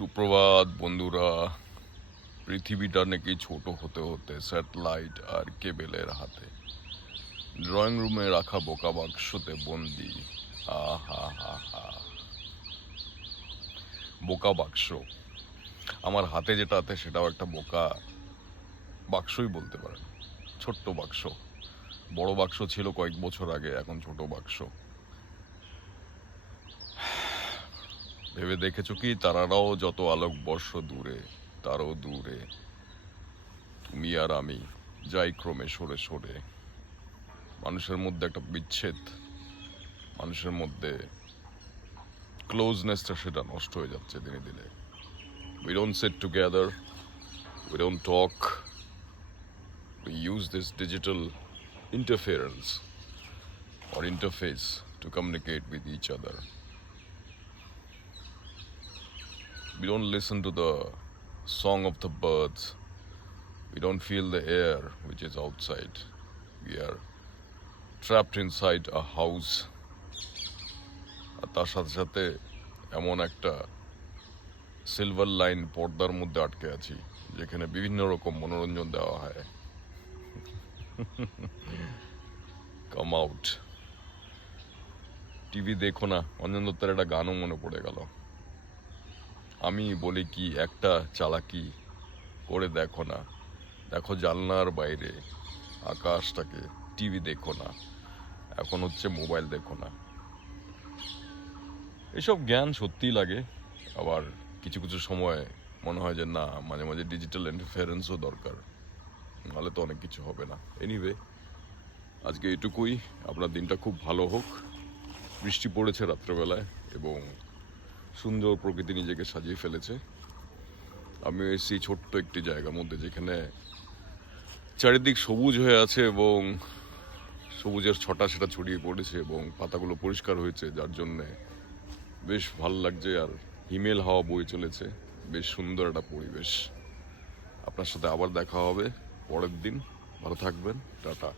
সুপ্রভাত বন্ধুরা। পৃথিবীটা নাকি ছোট হতে হতে স্যাটেলাইট আর কেবেলের হাতে, ড্রয়িং রুমে রাখা বোকা বাক্সতে বন্দি। আহা হা হা, বোকা বাক্স। আমার হাতে যেটা আছে সেটাও একটা বোকা বাক্সই বলতে পারেন। ছোট্ট বাক্স। বড় বাক্স ছিল কয়েক বছর আগে, এখন ছোট বাক্স। ভেবে দেখেছো কি, তারারাও যত আলোকবর্ষ দূরে, তারও দূরে তুমি আর আমি যাই ক্রমে সরে সরে। মানুষের মধ্যে একটা বিচ্ছেদ, মানুষের মধ্যে ক্লোজনেসটা সেটা নষ্ট হয়ে যাচ্ছে দিনে দিনে। We don't sit together, we don't talk, we use this digital interference or interface to communicate with each other. We don't listen to the song of the birds, we don't feel the air which is outside. We are trapped inside a house. আর তার সাথে সাথে এমন একটা silver line পর্দার মধ্যে আটকে আছি, যেখানে বিভিন্ন রকম মনোরঞ্জন দেওয়া হয়। Come out. টিভি দেখো না। অঞ্জন দত্তের একটা গানও মনে পড়ে গেল। আমি বলি কি, একটা চালাকি করে দেখো না, দেখো জানলার বাইরে আকাশটাকে। টিভি দেখো না, এখন হচ্ছে মোবাইল দেখো না। এসব জ্ঞান সত্যিই লাগে, আবার কিছু কিছু সময় মনে হয় যে না, মাঝে মাঝে ডিজিটাল ইন্টারফারেন্সও দরকার, নাহলে তো অনেক কিছু হবে না। এনিওয়ে, আজকে এটুকুই। আপনার দিনটা খুব ভালো হোক। বৃষ্টি পড়েছে রাত্রেবেলায় এবং সুন্দর প্রকৃতি নিজেকে সাজিয়ে ফেলেছে। আমিও এসেছি ছোট্ট একটি জায়গার মধ্যে, যেখানে চারিদিক সবুজ হয়ে আছে এবং সবুজের ছটা সেটা ছড়িয়ে পড়েছে এবং পাতাগুলো পরিষ্কার হয়েছে, যার জন্যে বেশ ভালো লাগছে। আর হিমেল হাওয়া বয়ে চলেছে, বেশ সুন্দর একটা পরিবেশ। আপনার সাথে আবার দেখা হবে পরের দিন। ভালো থাকবেন, টাটা।